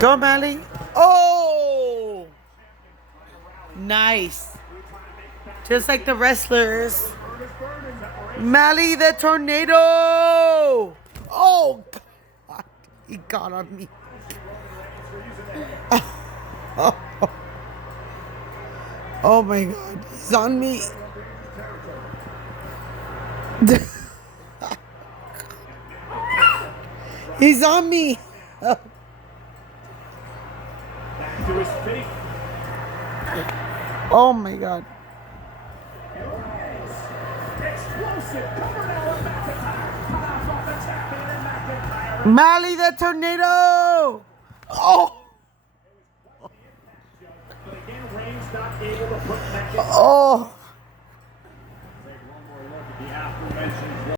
Go, Mally. Oh! Nice. Just like the wrestlers. Mally the tornado! Oh, God. He got on me. Oh my God. He's on me. He's on me. Oh my God. Mally the tornado! Oh! Oh!